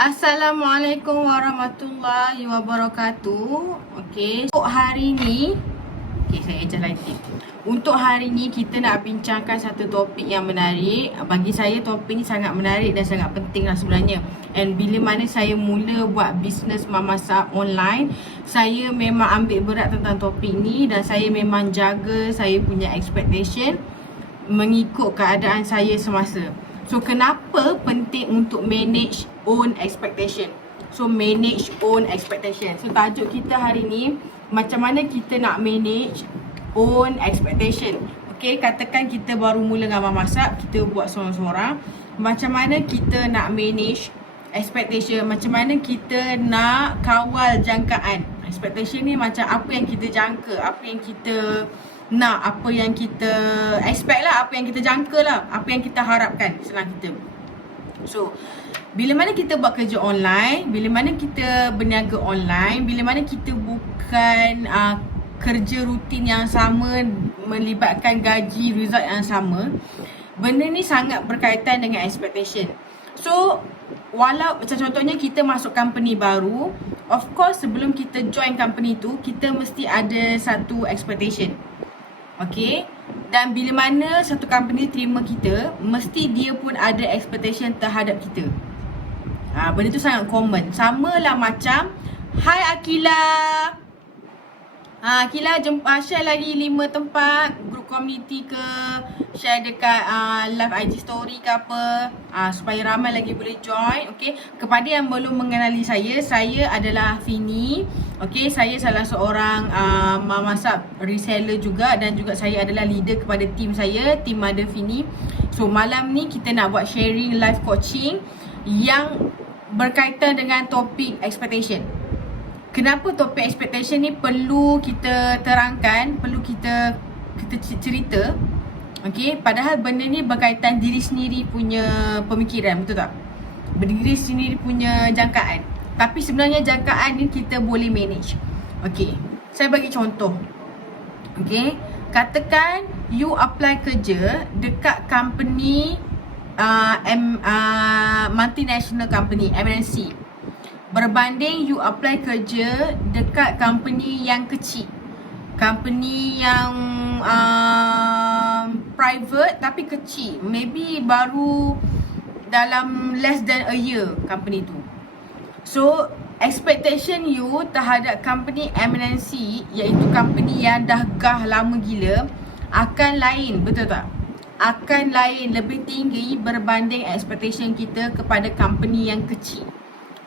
Assalamualaikum warahmatullahi wabarakatuh. Okey, untuk hari ni, saya adjust lighting. Untuk hari ni kita nak bincangkan satu topik yang menarik. Bagi saya topik ni sangat menarik dan sangat penting lah sebenarnya. And bila mana saya mula buat bisnes memasak online, saya memang ambil berat tentang topik ni dan saya memang jaga saya punya expectation mengikut keadaan saya semasa. So kenapa penting untuk manage own expectation? So manage own expectation. So tajuk kita hari ni, macam mana kita nak manage own expectation. Okay, katakan kita baru mula dengan memasak, kita buat seorang-seorang. Macam mana kita nak manage expectation, macam mana kita nak kawal jangkaan. Expectation ni macam apa yang kita jangka, apa yang kita nak, apa yang kita expect lah, apa yang kita jangka lah, apa yang kita harapkan, senang kita. So, bila mana kita buat kerja online, bila mana kita berniaga online, bila mana kita bukan kerja rutin yang sama, melibatkan gaji, result yang sama, benda ni sangat berkaitan dengan expectation. So, walau macam contohnya kita masuk company baru, of course sebelum kita join company tu, kita mesti ada satu expectation. Okay, dan bila mana satu company terima kita, mesti dia pun ada expectation terhadap kita. Benda tu sangat common. Sama lah macam, hai Akila, Akila share lagi 5 tempat group community ke, share dekat live IG story ke apa, supaya ramai lagi boleh join. Okay, kepada yang belum mengenali saya adalah Fini. Okay, saya salah seorang memasak reseller juga, dan juga saya adalah leader kepada tim saya, tim Mother Fini. So malam ni kita nak buat sharing live coaching yang berkaitan dengan topik expectation. Kenapa topik expectation ni perlu kita terangkan, perlu kita cerita. Okay, padahal benda ni berkaitan diri sendiri punya pemikiran, betul tak? Berdiri sendiri punya jangkaan. Tapi sebenarnya jangkaan ni kita boleh manage. Okay, saya bagi contoh. Okay, katakan you apply kerja dekat company multinational company, MNC, berbanding you apply kerja dekat company yang kecil, company yang private tapi kecil, maybe baru dalam less than a year company tu. So expectation you terhadap company MNC, iaitu company yang dah lama gila, akan lain, betul tak? Akan lain, lebih tinggi berbanding expectation kita kepada company yang kecil,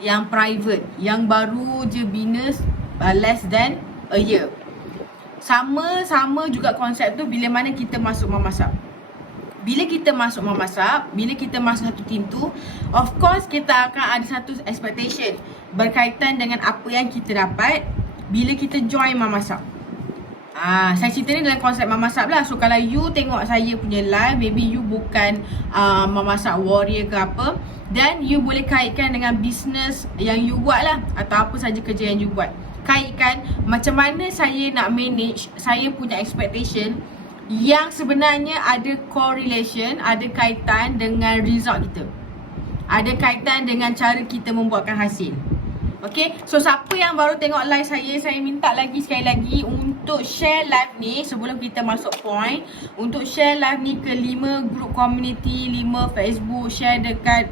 yang private, yang baru je bina less than a year. Sama juga konsep tu bila mana kita masuk memasak. Bila kita masuk memasak, bila kita masuk satu tim tu, of course kita akan ada satu expectation berkaitan dengan apa yang kita dapat bila kita join memasak. Saya cerita ni dalam konsep memasak lah. So kalau you tengok saya punya live, maybe you bukan memasak warrior ke apa, dan you boleh kaitkan dengan bisnes yang you buat lah, atau apa saja kerja yang you buat. Kaitkan macam mana saya nak manage saya punya expectation yang sebenarnya ada correlation, ada kaitan dengan result kita, ada kaitan dengan cara kita membuatkan hasil. Okay, so siapa yang baru tengok live saya minta lagi sekali lagi untuk share live ni sebelum kita masuk point. Untuk share live ni ke 5 group community, 5 Facebook, share dekat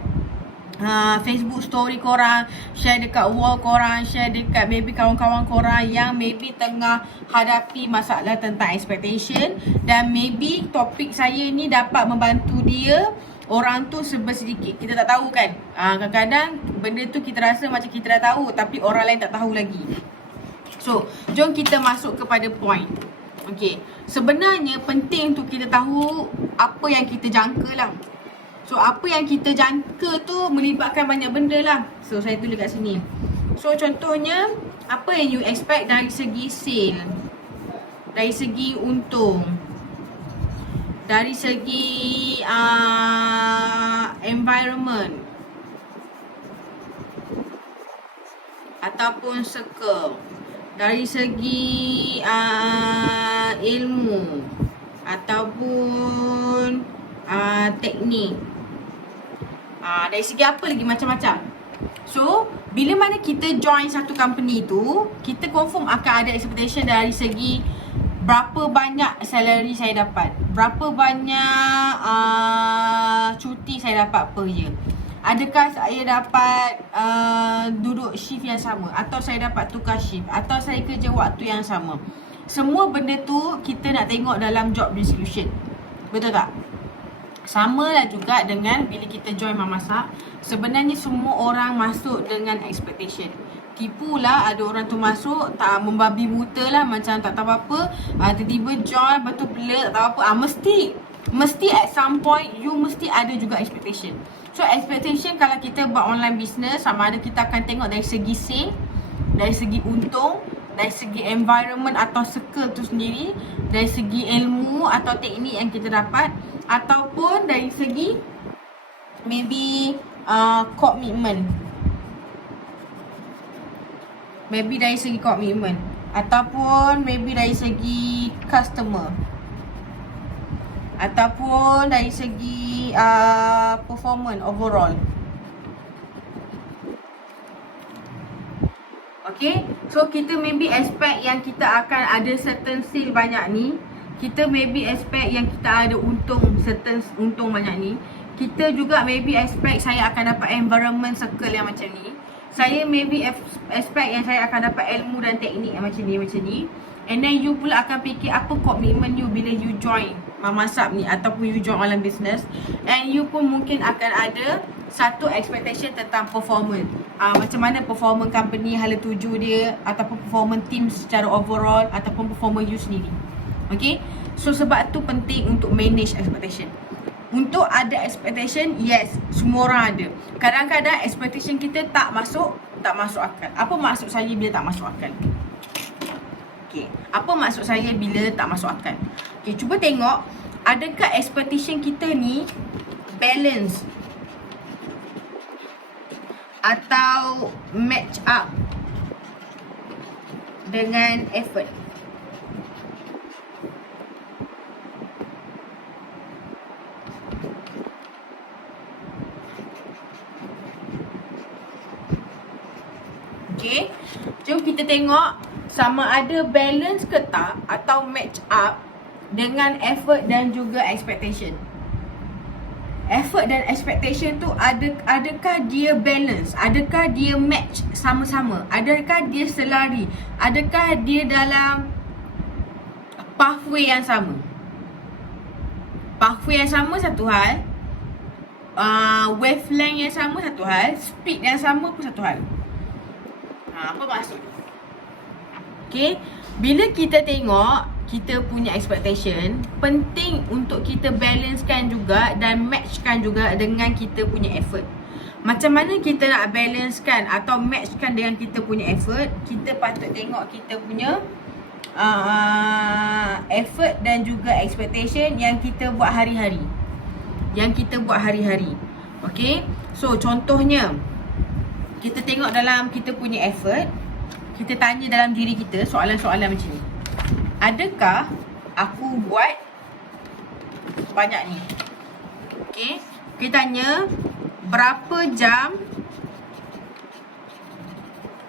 Facebook story korang, share dekat wall korang, share dekat maybe kawan-kawan korang yang maybe tengah hadapi masalah tentang expectation, dan maybe topik saya ni dapat membantu dia, orang tu sedikit. Kita tak tahu kan, kadang-kadang benda tu kita rasa macam kita dah tahu, tapi orang lain tak tahu lagi. So jom kita masuk kepada point. Okay, sebenarnya penting untuk kita tahu apa yang kita jangka lah. So apa yang kita jangka tu melibatkan banyak benda lah. So saya tulis kat sini. So contohnya, apa yang you expect dari segi sale, dari segi untung, dari segi environment ataupun circle, dari segi ilmu ataupun teknik, dari segi apa lagi, macam-macam. So, bila mana kita join satu company tu, kita confirm akan ada expectation dari segi berapa banyak salary saya dapat, berapa banyak cuti saya dapat per year. Adakah saya dapat duduk shift yang sama, atau saya dapat tukar shift, atau saya kerja waktu yang sama. Semua benda tu kita nak tengok dalam job description. Betul tak? Sama lah juga dengan bila kita join Mamasak. Sebenarnya semua orang masuk dengan expectation. Tipulah, ada orang tu masuk tak membabi buta lah, macam tak tahu apa, tiba-tiba join, lepas tu blur, tak tahu apa. Mesti at some point you mesti ada juga expectation. So expectation kalau kita buat online business, sama ada kita akan tengok dari segi sale, dari segi untung, dari segi environment atau circle tu sendiri, dari segi ilmu atau teknik yang kita dapat, ataupun dari segi maybe commitment. Maybe dari segi commitment, ataupun maybe dari segi customer, ataupun dari segi performance overall. Okay, so kita maybe expect yang kita akan ada certain sale banyak ni. Kita maybe expect yang kita ada certain untung banyak ni. Kita juga maybe expect saya akan dapat environment circle yang macam ni. Saya maybe expect yang saya akan dapat ilmu dan teknik yang macam ni. And then you pula akan fikir apa komitmen you bila you join Mamasak ni, ataupun you join online business. And you pun mungkin akan ada satu expectation tentang performance. Macam mana performance company hala tuju dia, ataupun performance team secara overall, ataupun performance you sendiri. Okay, so sebab tu penting untuk manage expectation. Untuk ada expectation, yes, semua orang ada. Kadang-kadang expectation kita tak masuk akal. Apa maksud saya bila tak masuk akal? Okay, apa maksud saya bila tak masuk akal? Okay, cuba tengok, adakah expectation kita ni balance atau match up dengan effort? Okay, jom kita tengok sama ada balance ke tak, atau match up dengan effort dan juga expectation. Effort dan expectation tu adakah dia balance? Adakah dia match sama-sama? Adakah dia selari? Adakah dia dalam pathway yang sama? Pathway yang sama satu hal, wavelength yang sama satu hal, speed yang sama pun satu hal. Apa maksud? Okay, bila kita tengok kita punya expectation, penting untuk kita balancekan juga dan matchkan juga dengan kita punya effort. Macam mana kita nak balancekan atau matchkan dengan kita punya effort? Kita patut tengok kita punya effort dan juga expectation yang kita buat hari-hari. Okay, so contohnya kita tengok dalam kita punya effort, kita tanya dalam diri kita soalan-soalan macam ni. Adakah aku buat banyak ni? Okay, kita tanya berapa jam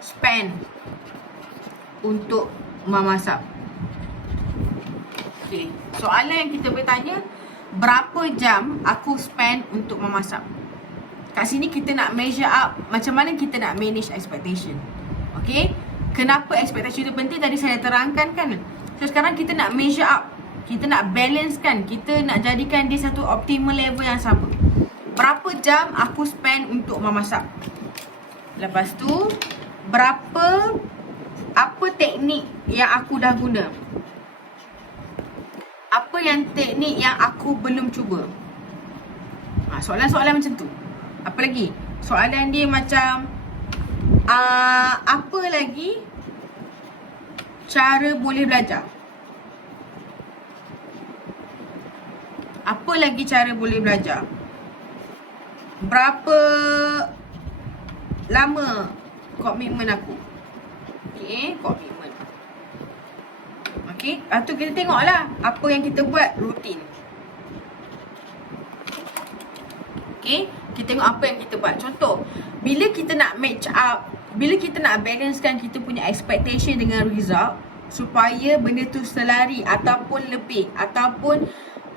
spend untuk memasak. Okay, soalan yang kita boleh tanya, berapa jam aku spend untuk memasak? Kat sini kita nak measure up macam mana kita nak manage expectation. Okay, kenapa expectation itu penting tadi saya terangkan kan. So sekarang kita nak measure up, kita nak balance kan, kita nak jadikan dia satu optimal level yang sama. Berapa jam aku spend untuk memasak? Lepas tu apa teknik yang aku dah guna? Apa yang teknik yang aku belum cuba? Soalan-soalan macam tu. Apa lagi? Soalan dia macam apa lagi cara boleh belajar? Apa lagi cara boleh belajar? Berapa lama komitmen aku? Okay, komitmen. Okay, lepas tu kita tengoklah apa yang kita buat rutin. Okay, Kita tengok apa yang kita buat. Contoh, bila kita nak match up, bila kita nak balancekan kita punya expectation dengan result, supaya benda tu selari ataupun lebih ataupun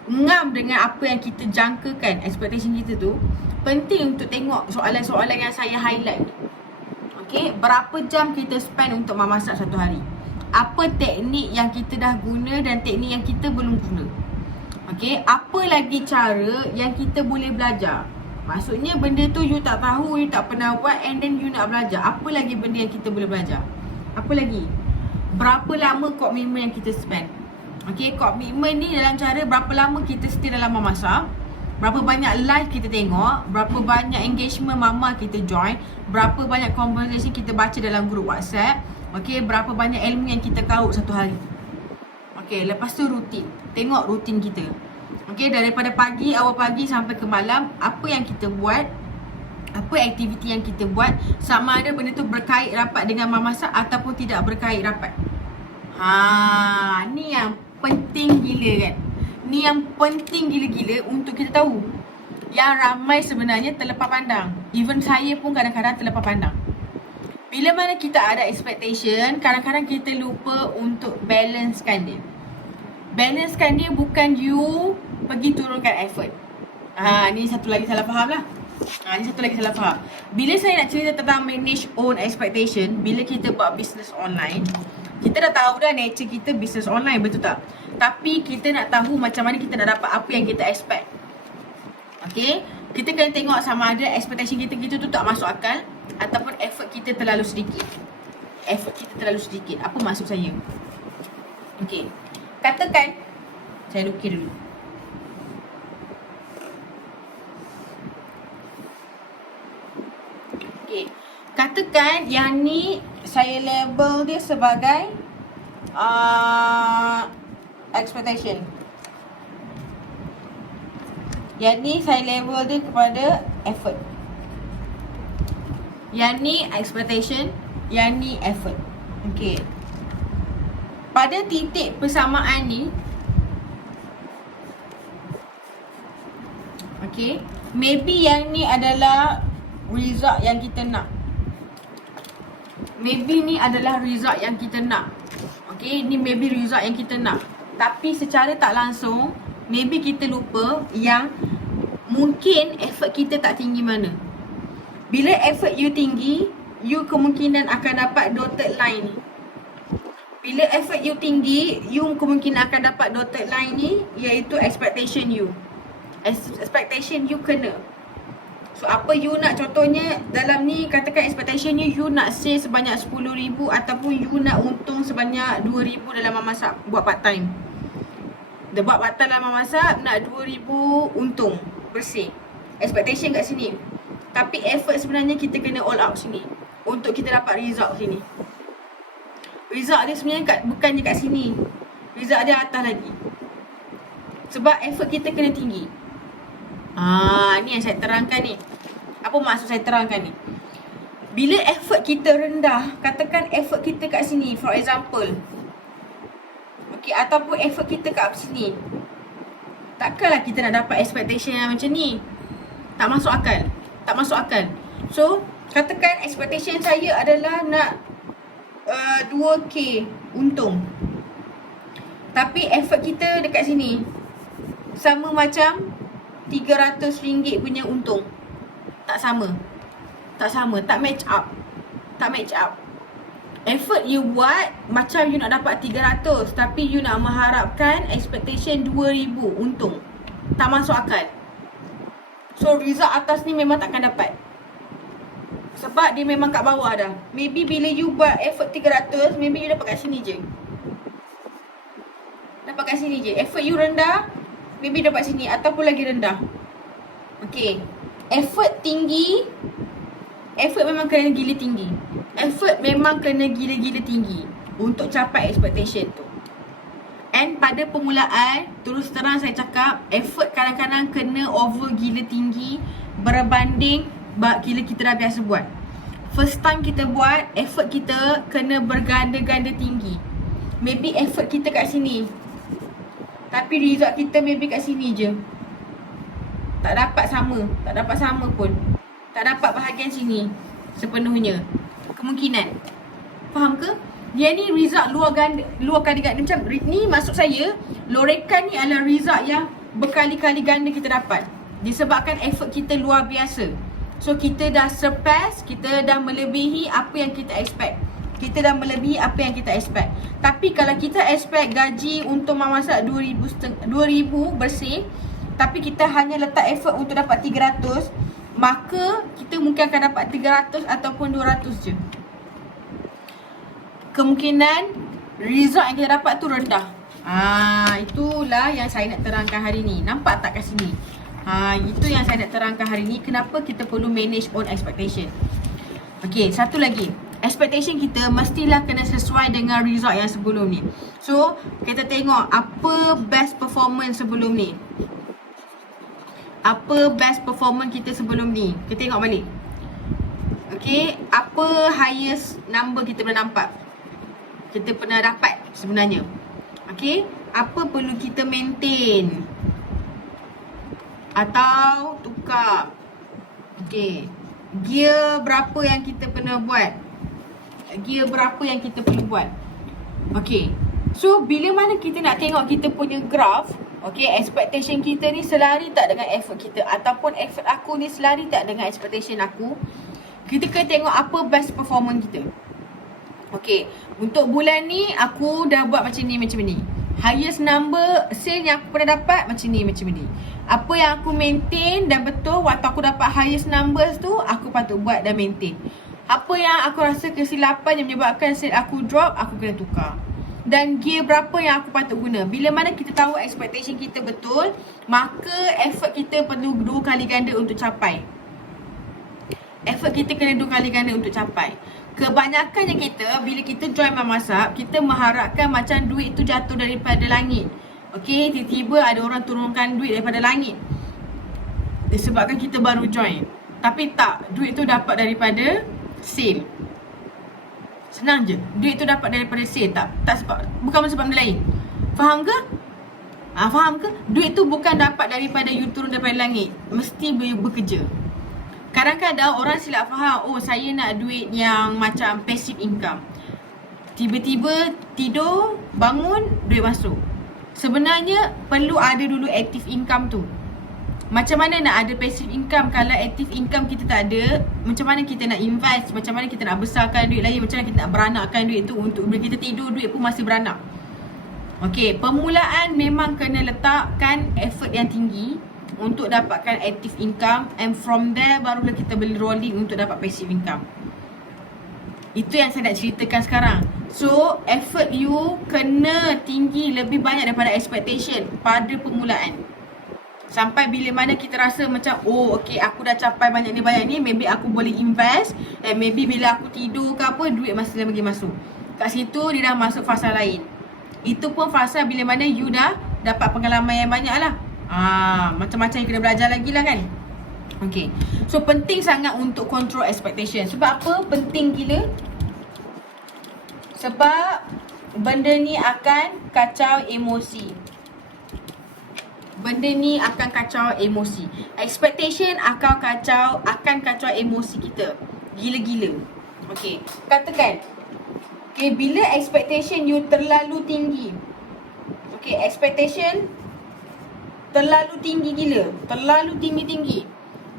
ngam dengan apa yang kita jangkakan expectation kita tu, penting untuk tengok soalan-soalan yang saya highlight. Okay, berapa jam kita spend untuk memasak satu hari? Apa teknik yang kita dah guna dan teknik yang kita belum guna? Okay, apa lagi cara yang kita boleh belajar? Maksudnya benda tu you tak tahu, you tak pernah buat and then you nak belajar. Apa lagi benda yang kita boleh belajar? Apa lagi? Berapa lama komitmen yang kita spend? Okay, komitmen ni dalam cara berapa lama kita stay dalam memasak, berapa banyak live kita tengok, berapa banyak engagement mama kita join, berapa banyak conversation kita baca dalam grup WhatsApp, okay, berapa banyak ilmu yang kita karut satu hari. Okay, lepas tu rutin. Tengok rutin kita. Okay, daripada pagi, awal pagi sampai ke malam, apa yang kita buat, apa aktiviti yang kita buat, sama ada benda tu berkait rapat dengan memasak ataupun tidak berkait rapat. Ni yang penting gila kan. Ni yang penting gila-gila untuk kita tahu. Yang ramai sebenarnya terlepas pandang. Even saya pun kadang-kadang terlepas pandang. Bila mana kita ada expectation, kadang-kadang kita lupa untuk balancekan dia. Balancekan dia bukan you pergi turunkan effort. Ni satu lagi salah faham lah. Ni satu lagi salah faham. Bila saya nak cerita tentang manage own expectation, bila kita buat business online, kita dah tahu dah nature kita business online, betul tak? Tapi kita nak tahu macam mana kita nak dapat apa yang kita expect. Okay, kita kena tengok sama ada expectation kita tu tak masuk akal ataupun effort kita terlalu sedikit. Effort kita terlalu sedikit. Apa maksud saya? Okay, katakan, saya lukis dulu. Okay, katakan yang ni saya label dia sebagai expectation. Yang ni saya label dia kepada effort. Yang ni expectation, yang ni effort. Okay, pada titik persamaan ni, okay, maybe yang ni adalah result yang kita nak. Maybe ni adalah result yang kita nak. Okay, ni maybe result yang kita nak. Tapi secara tak langsung, maybe kita lupa yang mungkin effort kita tak tinggi mana. Bila effort you tinggi, you kemungkinan akan dapat dotted line ni. Bila effort you tinggi, you kemungkinan akan dapat dotted line ni, iaitu expectation you. Expectation you kena. So apa you nak, contohnya dalam ni katakan expectation you nak save sebanyak 10,000 ataupun you nak untung sebanyak 2,000 dalam memasak buat part time. Dia buat part time dalam memasak nak 2,000 untung bersih. Expectation kat sini. Tapi effort sebenarnya kita kena all out sini untuk kita dapat result sini. Result dia sebenarnya bukannya kat sini. Result dia atas lagi. Sebab effort kita kena tinggi. Ni yang saya terangkan ni. Apa maksud saya terangkan ni? Bila effort kita rendah, katakan effort kita kat sini, for example, okay, ataupun effort kita kat sini, takkanlah kita nak dapat expectation yang macam ni. Tak masuk akal. Tak masuk akal. So, katakan expectation saya adalah nak 2K untung. Tapi effort kita dekat sini sama macam RM300 punya untung. Tak sama. Tak sama. Tak match up. Tak match up. Effort you buat macam you nak dapat 300, tapi you nak mengharapkan expectation 2,000 untung. Tak masuk akal. So result atas ni memang takkan dapat. Sebab dia memang kat bawah dah. Maybe bila you buat effort 300, maybe you dapat kat sini je. Dapat kat sini je. Effort you rendah, maybe dapat sini ataupun lagi rendah. Okay, effort tinggi, effort memang kena gila tinggi. Effort memang kena gila-gila tinggi untuk capai expectation tu. And pada permulaan, terus terang saya cakap, effort kadang-kadang kena over gila tinggi berbanding gila kita dah biasa buat. First time kita buat, effort kita kena berganda-ganda tinggi. Maybe effort kita kat sini, tapi result kita maybe kat sini je. tak dapat sama. Tak dapat sama pun. Tak dapat bahagian sini sepenuhnya. Kemungkinan. Faham ke? Dia ni result luar kali ganda. Macam ni maksud saya, lorekan ni adalah result yang berkali-kali ganda kita dapat. Disebabkan effort kita luar biasa. So kita dah surpass, kita dah melebihi apa yang kita expect. Kita dah melebihi apa yang kita expect. Tapi kalau kita expect gaji untuk memasak 2,000 bersih, tapi kita hanya letak effort untuk dapat 300, maka kita mungkin akan dapat 300 ataupun 200 je. Kemungkinan result yang kita dapat tu rendah. Itulah yang saya nak terangkan hari ni. Nampak tak kat sini? Itu yang saya nak terangkan hari ni. Kenapa kita perlu manage own expectation. Okay, satu lagi. Expectation kita mestilah kena sesuai dengan result yang sebelum ni. So, kita tengok apa best performance sebelum ni. Apa best performance kita sebelum ni. Kita tengok balik. Okay, apa highest number kita pernah nampak, kita pernah dapat sebenarnya. Okay, apa perlu kita maintain atau tukar. Okay, gear berapa yang kita pernah buat, gear berapa yang kita perlu buat. Okay, so bila mana kita nak tengok kita punya graph, okay, expectation kita ni selari tak dengan effort kita, ataupun effort aku ni selari tak dengan expectation aku, kita kena tengok apa best performance kita. Okay, untuk bulan ni aku dah buat macam ni. Highest number sale yang aku pernah dapat macam ni. Apa yang aku maintain dan betul waktu aku dapat highest numbers tu, aku patut buat dan maintain. Apa yang aku rasa kesilapan yang menyebabkan sale aku drop, aku kena tukar. Dan gear berapa yang aku patut guna. Bila mana kita tahu expectation kita betul, maka effort kita perlu 2 kali ganda untuk capai. Effort kita kena 2 kali ganda untuk capai. Kebanyakannya kita, bila kita join memasak, kita mengharapkan macam duit tu jatuh daripada langit. Okay, tiba-tiba ada orang turunkan duit daripada langit disebabkan kita baru join. Tapi tak, duit tu dapat daripada sale. Senang je, duit tu dapat daripada sale. Tak sebab, bukan sebab benda lain. Faham ke? Faham ke? Duit tu bukan dapat daripada you turun daripada langit. Mesti bekerja. Kadang-kadang orang silap faham, oh saya nak duit yang macam passive income. Tiba-tiba tidur, bangun, duit masuk. Sebenarnya perlu ada dulu active income tu. Macam mana nak ada passive income kalau active income kita tak ada? Macam mana kita nak invest? Macam mana kita nak besarkan duit lagi? Macam mana kita nak beranakkan duit tu untuk bila kita tidur duit pun masih beranak? Okay, permulaan memang kena letakkan effort yang tinggi untuk dapatkan active income, and from there barulah kita boleh rolling untuk dapat passive income. Itu yang saya nak ceritakan sekarang. So, effort you kena tinggi lebih banyak daripada expectation pada permulaan. Sampai bila mana kita rasa macam, oh okay, aku dah capai banyak ni, maybe aku boleh invest, and maybe bila aku tidur ke apa, duit masih lagi masuk. Kat situ dia dah masuk fasa lain. Itu pun fasa bila mana you dah dapat pengalaman yang banyak lah. Macam-macam yang kena belajar lagi lah kan. Okay, so penting sangat untuk control expectation. Sebab apa penting gila? Sebab benda ni akan kacau emosi. Benda ni akan kacau emosi. Expectation akan kacau emosi kita. Gila-gila. Okay, katakan, okay, bila expectation you terlalu tinggi, okay, expectation terlalu tinggi gila, terlalu tinggi,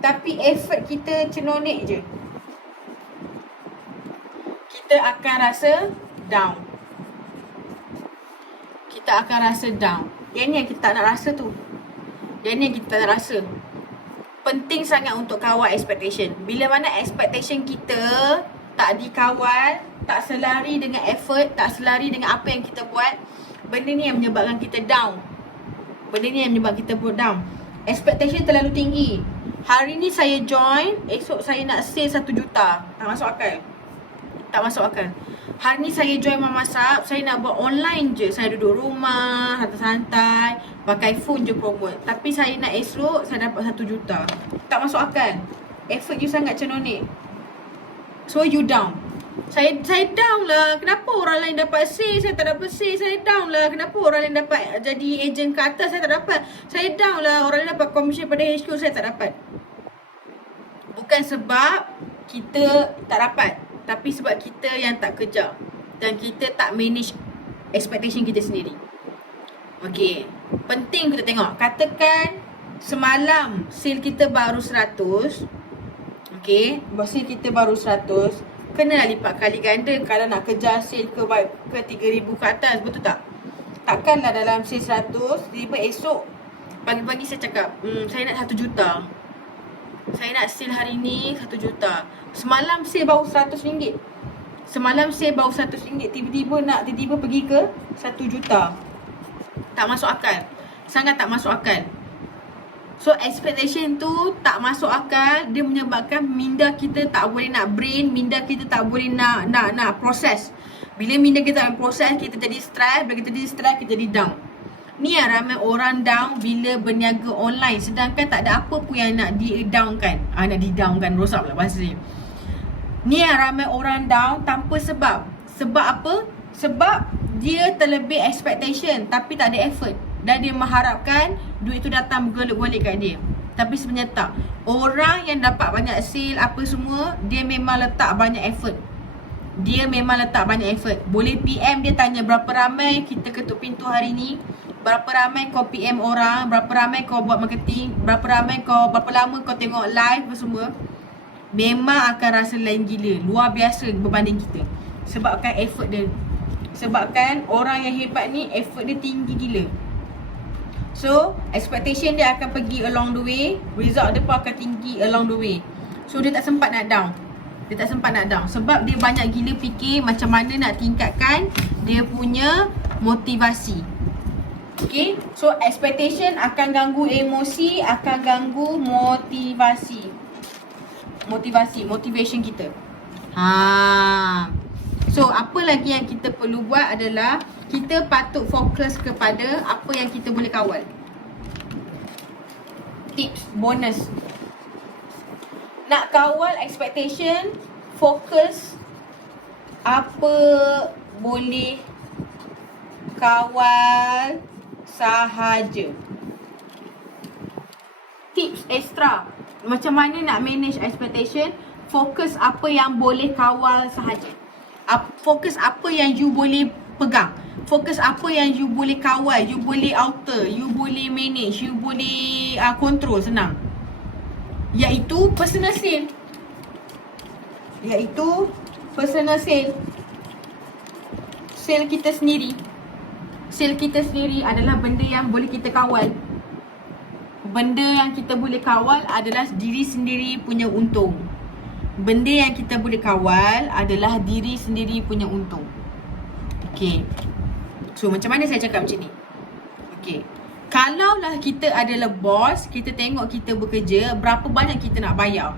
tapi effort kita cenonik je, kita akan rasa down. Kita akan rasa down. Yang ni yang kita tak nak rasa tu. Yang ni yang kita tak nak rasa. Penting sangat untuk kawal expectation. Bila mana expectation kita tak dikawal, tak selari dengan effort, tak selari dengan apa yang kita buat, benda ni yang menyebabkan kita down. Benda ni yang menyebabkan kita down. Expectation terlalu tinggi. Hari ni saya join, esok saya nak sale 1 juta. Tak masuk akal. Tak masuk akal. Hari ni saya join memasak, saya nak buat online je. Saya duduk rumah, santai-santai, pakai phone je promote. Tapi saya nak esok, saya dapat 1 juta. Tak masuk akal. Effort you sangat cenonik. So you down. Saya down lah. Kenapa orang lain dapat sale, saya tak dapat sale. Saya down lah. Kenapa orang lain dapat jadi ejen ke atas, saya tak dapat. Saya down lah. Orang lain dapat komisen pada HQ, saya tak dapat. Bukan sebab kita tak dapat, tapi sebab kita yang tak kejar dan kita tak manage expectation kita sendiri. Okay, penting kita tengok. Katakan semalam sale kita baru 100. Okay, sale kita baru 100. Kenalah lipat kali ganda kalau nak kejar sale ke 3,000 ke atas, betul tak? Takkanlah dalam sale 100, tiba esok pagi-pagi saya cakap, saya nak 1 juta. Saya nak sale hari ni 1 juta. Semalam sale baru RM100. Semalam sale baru RM100. Tiba-tiba pergi ke 1 juta. Tak masuk akal. Sangat tak masuk akal. So expectation tu tak masuk akal. Dia menyebabkan minda kita tak boleh nak brain. Minda kita tak boleh nak proses. Bila minda kita tak proses, kita jadi stress. Bila kita jadi stress, kita jadi down. Ni yang ramai orang down bila berniaga online. Sedangkan tak ada apa pun yang nak di-downkan. Nak di-downkan, rosak pula bahasa dia. Ni yang ramai orang down tanpa sebab. Sebab apa? Sebab dia terlebih expectation tapi tak ada effort. Dan dia mengharapkan duit tu datang bergolek-golek kat dia. Tapi sebenarnya tak. Orang yang dapat banyak sale apa semua, dia memang letak banyak effort. Dia memang letak banyak effort. Boleh PM dia tanya berapa ramai kita ketuk pintu hari ni, berapa ramai kau PM orang, berapa ramai kau buat marketing, berapa lama kau tengok live apa semua. Memang akan rasa lain gila, luar biasa berbanding kita. Sebabkan effort dia. Sebabkan orang yang hebat ni effort dia tinggi gila. So expectation dia akan pergi along the way, result dia pun akan tinggi along the way. So dia tak sempat nak down. Dia tak sempat nak down sebab dia banyak gila fikir macam mana nak tingkatkan dia punya motivasi. Okay, so expectation akan ganggu emosi, akan ganggu motivation kita. So apa lagi yang kita perlu buat adalah kita patut fokus kepada apa yang kita boleh kawal. Tips, bonus. Nak kawal expectation, fokus apa boleh kawal sahaja. Tips extra, macam mana nak manage expectation, fokus apa yang boleh kawal sahaja. Fokus apa yang you boleh pegang. Fokus apa yang you boleh kawal, you boleh alter, you boleh manage, you boleh control, senang. Iaitu personal sale. Sale kita sendiri. Sale kita sendiri adalah benda yang boleh kita kawal. Benda yang kita boleh kawal adalah diri sendiri punya untung. Benda yang kita boleh kawal adalah diri sendiri punya untung. Okay. So macam mana saya cakap macam ni? Okay. Kalaulah kita adalah bos, kita tengok kita bekerja, berapa banyak kita nak bayar?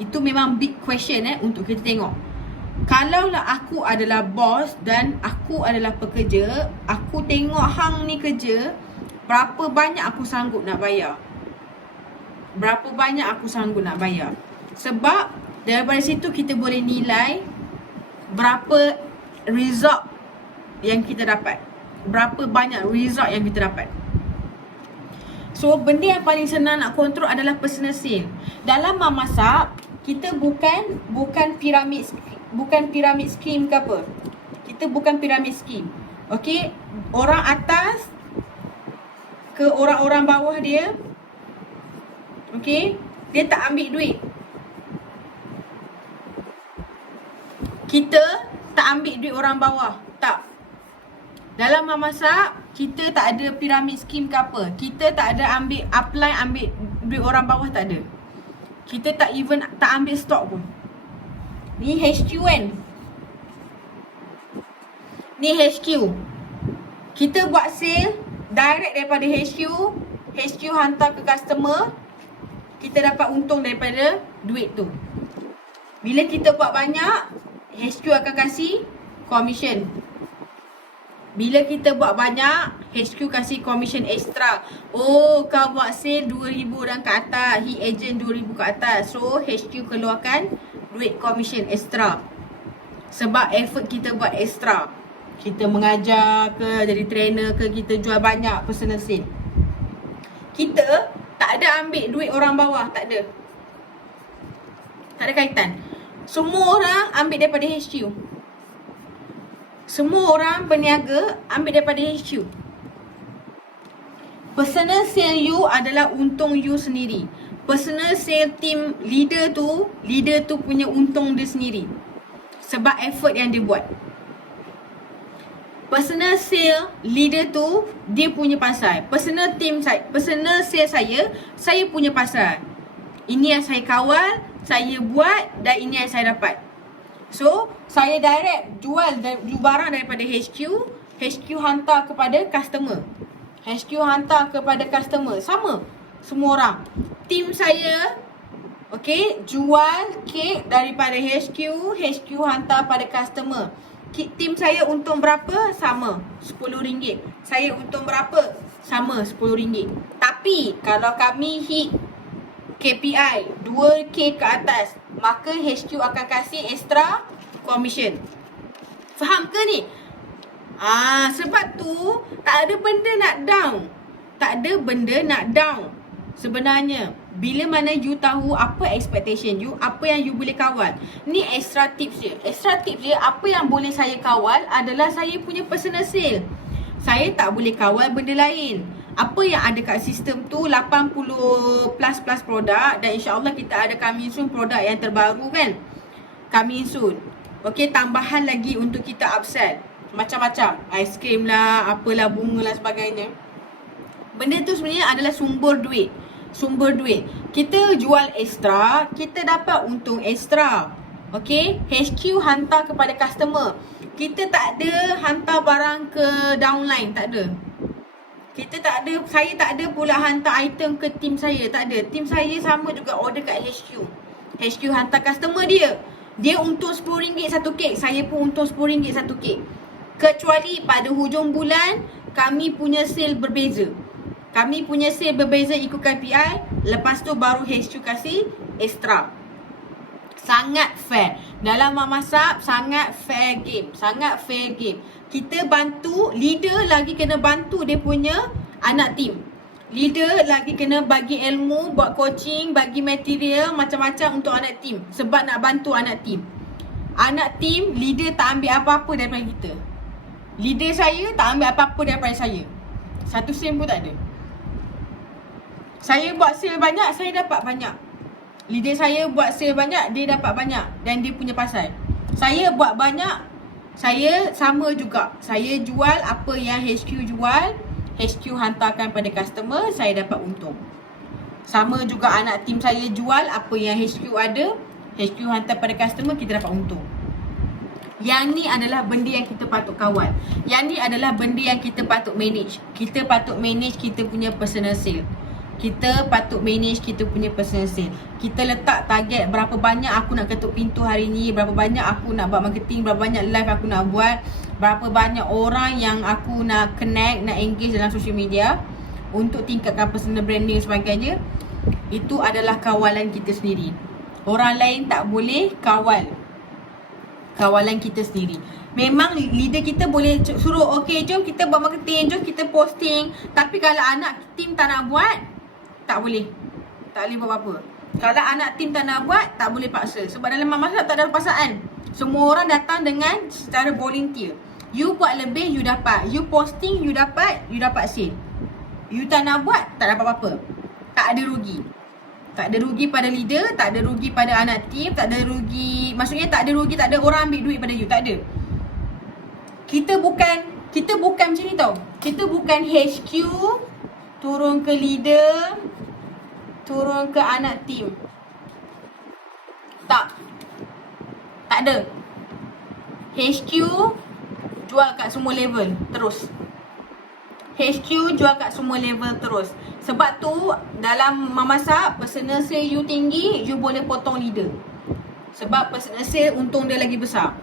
Itu memang big question untuk kita tengok. Kalaulah aku adalah bos dan aku adalah pekerja, aku tengok hang ni kerja, berapa banyak aku sanggup nak bayar? Berapa banyak aku sanggup nak bayar? Sebab daripada situ kita boleh nilai berapa result yang kita dapat. Berapa banyak result yang kita dapat. So benda yang paling senang nak kontrol adalah personal sale. Dalam memasak, kita bukan piramid scheme ke apa. Kita bukan piramid scheme. Okey, orang atas ke orang-orang bawah dia. Okey, dia tak ambil duit. Kita tak ambil duit orang bawah. Tak. Dalam memasak, kita tak ada piramid scheme ke apa. Kita tak ada ambil duit orang bawah, tak ada. Kita tak ambil stok pun. Ni HQ kan. Ni HQ. Kita buat sale direct daripada HQ. HQ hantar ke customer. Kita dapat untung daripada duit tu. Bila kita buat banyak, HQ akan kasih commission. Bila kita buat banyak, HQ kasih commission extra. Oh, kau buat sale 2,000 orang ke atas, hit agent 2,000 ke atas. So, HQ keluarkan duit commission extra. Sebab effort kita buat extra. Kita mengajar ke, jadi trainer ke, kita jual banyak personal sale. Kita tak ada ambil duit orang bawah, tak ada. Tak ada kaitan. Semua orang ambil daripada HQ. Semua orang berniaga ambil daripada HQ. Personal sale you adalah untung you sendiri. Personal sale team leader tu punya untung dia sendiri. Sebab effort yang dia buat. Personal sale leader tu dia punya pasal. Personal sale saya punya pasal. Ini yang saya kawal, saya buat dan ini yang saya dapat. So, saya direct jual barang daripada HQ, HQ hantar kepada customer. HQ hantar kepada customer. Sama semua orang. Team saya jual kek daripada HQ, HQ hantar pada customer. Team saya untung berapa? Sama, RM10. Saya untung berapa? Sama, RM10. Tapi kalau kami hit KPI 2K ke atas, maka HQ akan kasih extra commission. Faham ke ni? Sebab tu tak ada benda nak down. Tak ada benda nak down. Sebenarnya bila mana you tahu apa expectation you, apa yang you boleh kawal. Ni extra tips je. Extra tips je, apa yang boleh saya kawal adalah saya punya personal sale. Saya tak boleh kawal benda lain. Apa yang ada kat sistem tu 80 plus produk. Dan insyaAllah kita ada coming soon produk yang terbaru kan. Coming soon. Tambahan lagi untuk kita upsell. Macam-macam, aiskrim lah, apalah, bunga lah sebagainya. Benda tu sebenarnya adalah sumber duit. Kita jual extra, kita dapat untung extra. HQ hantar kepada customer. Kita tak ada hantar barang ke downline, tak ada. Saya tak ada pula hantar item ke tim saya, tak ada. Tim saya sama juga order kat HQ. HQ hantar customer dia. Dia untung RM10 satu kek, saya pun untung RM10 satu kek. Kecuali pada hujung bulan, kami punya sale berbeza. Ikut KPI. Lepas tu baru HQ kasih extra. Sangat fair. Dalam memasak, sangat fair game. Kita bantu, leader lagi kena bantu dia punya anak team. Leader lagi kena bagi ilmu, buat coaching, bagi material, macam-macam untuk anak team. Sebab nak bantu anak team. Anak team, leader tak ambil apa-apa daripada kita. Leader saya tak ambil apa-apa daripada saya. Satu sen pun tak ada. Saya buat sale banyak, saya dapat banyak. Leader saya buat sale banyak, dia dapat banyak. Dan dia punya pasal. Saya buat banyak, saya sama juga. Saya jual apa yang HQ jual, HQ hantarkan pada customer, saya dapat untung. Sama juga anak team saya jual apa yang HQ ada, HQ hantar pada customer, kita dapat untung. Yang ni adalah benda yang kita patut kawal. Yang ni adalah benda yang kita patut manage. Kita patut manage kita punya personal sale. Kita patut manage kita punya personal sale. Kita letak target berapa banyak aku nak ketuk pintu hari ni, berapa banyak aku nak buat marketing, berapa banyak live aku nak buat, berapa banyak orang yang aku nak connect, nak engage dalam social media untuk tingkatkan personal branding dan sebagainya. Itu adalah kawalan kita sendiri. Orang lain tak boleh kawal kawalan kita sendiri. Memang leader kita boleh suruh, okey jom kita buat marketing, jom kita posting. Tapi kalau anak team tak nak buat, tak boleh. Tak boleh buat apa-apa. Kalau anak team tak nak buat, tak boleh paksa. Sebab dalam memasak tak ada paksaan. Semua orang datang dengan secara volunteer. You buat lebih, you dapat. You posting, you dapat sale. You tak nak buat, tak dapat apa-apa. Tak ada rugi. Tak ada rugi pada leader, tak ada rugi pada anak team, tak ada rugi, maksudnya tak ada rugi, tak ada orang ambil duit pada you, tak ada. Kita bukan macam ni tau. Kita bukan HQ turun ke leader, turun ke anak team. Tak ada. HQ jual kat semua level terus. HQ jual kat semua level terus. Sebab tu dalam memasak, personal sale you tinggi, you boleh potong leader. Sebab personal sale untung dia lagi besar.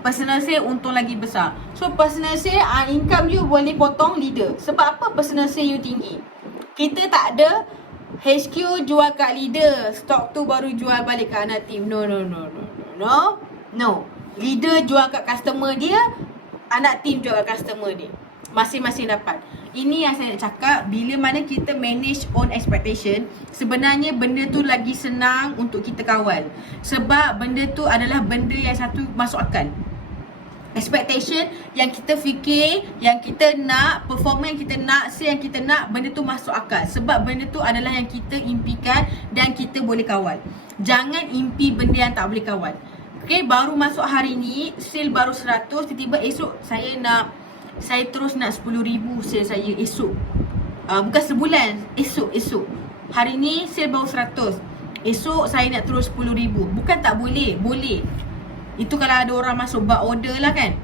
Personal sale untung lagi besar. So personal sale income you boleh potong leader. Sebab apa personal sale you tinggi? Kita tak ada HQ jual kat leader, stok tu baru jual balik ke anak team. No. Leader jual kat customer dia, anak team jual kat customer dia. Masing-masing dapat. Ini yang saya nak cakap, bila mana kita manage own expectation, sebenarnya benda tu lagi senang untuk kita kawal. Sebab benda tu adalah benda yang satu masuk akal. Expectation yang kita fikir, yang kita nak, performance yang kita nak, sale yang kita nak, benda tu masuk akal. Sebab benda tu adalah yang kita impikan dan kita boleh kawal. Jangan impi benda yang tak boleh kawal. Okay, baru masuk hari ni, sale baru 100, tiba-tiba esok saya terus nak 10,000 sale saya esok. Bukan sebulan, esok. Hari ni sale baru 100. Esok saya nak terus 10,000. Bukan tak boleh, boleh. Itu kalau ada orang masuk buat order lah kan.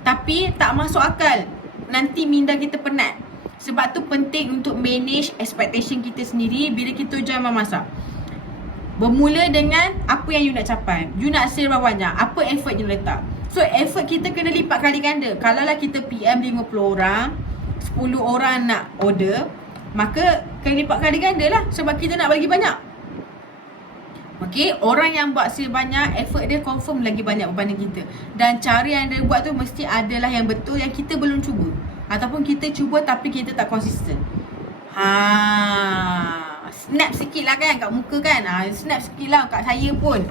Tapi tak masuk akal. Nanti minda kita penat. Sebab tu penting untuk manage expectation kita sendiri bila kita jual memasak. Bermula dengan apa yang you nak capai. You nak sale berapa banyak, apa effort you letak. So effort kita kena lipat kali ganda. Kalau lah kita PM 50 orang, 10 orang nak order, maka kena lipat kali ganda lah. Sebab kita nak bagi banyak. Okay, orang yang buat sale banyak, effort dia confirm lagi banyak berbanding kita. Dan cara yang dia buat tu mesti adalah yang betul, yang kita belum cuba. Ataupun kita cuba tapi kita tak konsisten. Snap sikit lah kan kat muka kan. Snap sikit lah kat saya pun.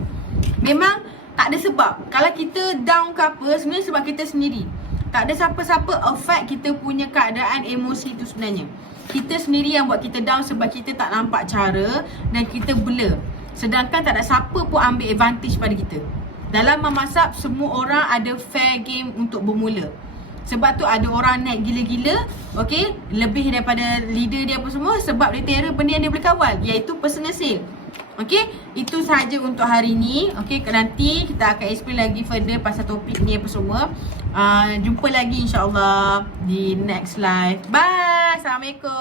Memang tak ada sebab. Kalau kita down ke apa, sebenarnya sebab kita sendiri. Tak ada siapa-siapa affect kita punya keadaan emosi tu sebenarnya. Kita sendiri yang buat kita down sebab kita tak nampak cara dan kita blur. Sedangkan tak ada siapa pun ambil advantage pada kita. Dalam memasak, semua orang ada fair game untuk bermula. Sebab tu ada orang naik gila-gila, okay, lebih daripada leader dia apa semua. Sebab dia terror benda yang dia boleh kawal, iaitu personal sale. Okay, itu sahaja untuk hari ni. Okay, nanti kita akan explain lagi further pasal topik ni apa semua. Jumpa lagi insyaAllah di next live. Bye, Assalamualaikum.